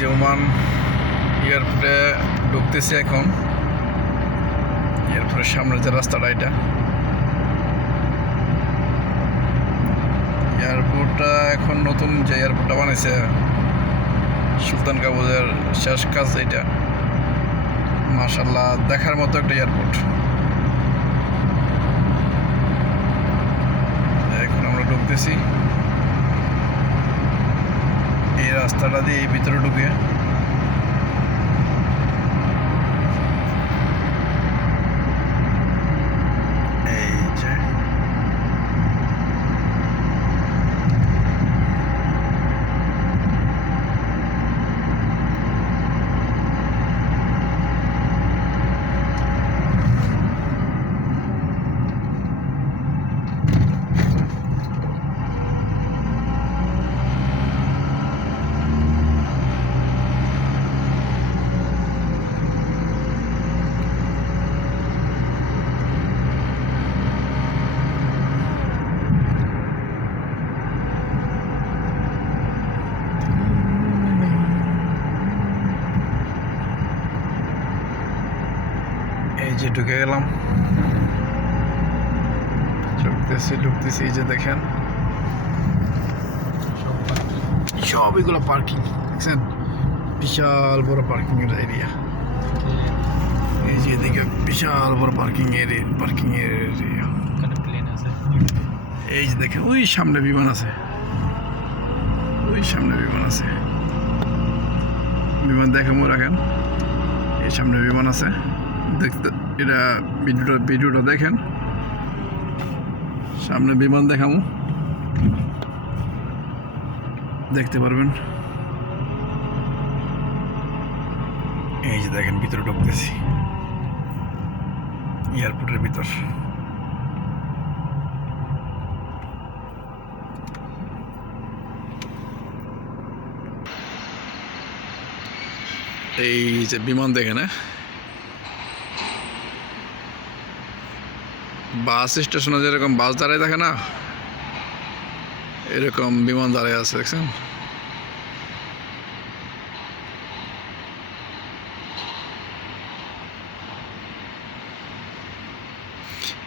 যে ওমান এয়ারপোর্টে ঢুকতেছি এখন। এয়ারপোর্টের সামনের যে রাস্তাটা, এটা এয়ারপোর্টটা এখন নতুন যে এয়ারপোর্টটা বানাইছে সুলতান কাবুজের শেষ কাজ এটা। মাশাআল্লাহ, দেখার মতো একটা এয়ারপোর্ট। এখন আমরা ঢুকতেছি এই রাস্তাটা দিয়ে, এই ভিতরে ঢুকে এই যে ঢুকে গেলাম। ঢুকতেছি এই যে দেখেন সব এগুলো পার্কিং, দেখছেন? বিশাল বড় পার্কিং এর এরিয়া। এই যে এদিকে বিশাল বড় পার্কিং এরিয়া। এই যে দেখেন ওই সামনে বিমান আছে, বিমান দেখামো, রাখেন। এই সামনে বিমান আছে, দেখতে এটা ভিডিওটা দেখেন। সামনে বিমান দেখামো, দেখতে পারবেন। এই যে দেখেন ভিতরে ঢুকতেছি এয়ারপোর্টের ভিতর। এই যে বিমান দেখেন, বাস স্টেশনে যেরকম বাস দাঁড়ায় থাকে না, এরকম বিমান দাঁড়ায় আছে, দেখছেন?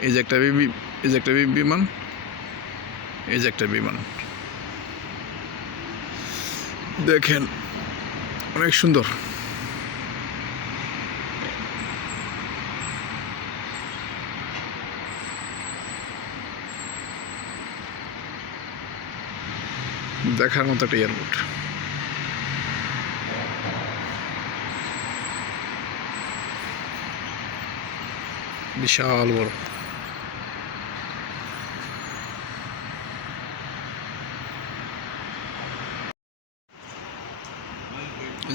এই যে একটা বিমান, এই যে একটা বিমান দেখেন, অনেক সুন্দর। দেখার মতো একটা এয়ারপোর্ট। বিশাল বড়।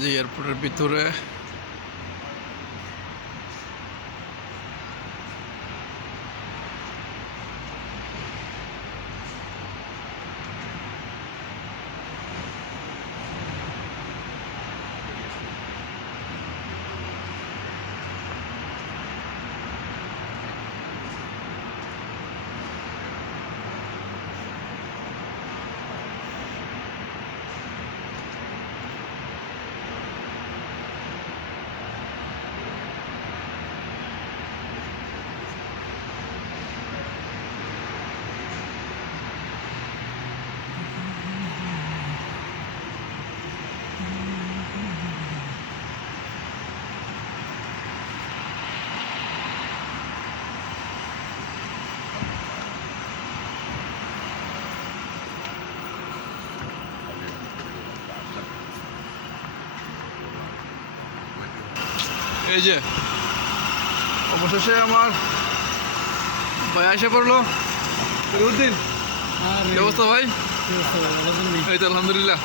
যে এয়ারপোর্টের ভিতরে এই যে অবশেষে আমার ভাই এসে পড়লো। উদ্দিন, কি অবস্থা ভাই? এই তো আলহামদুলিল্লাহ।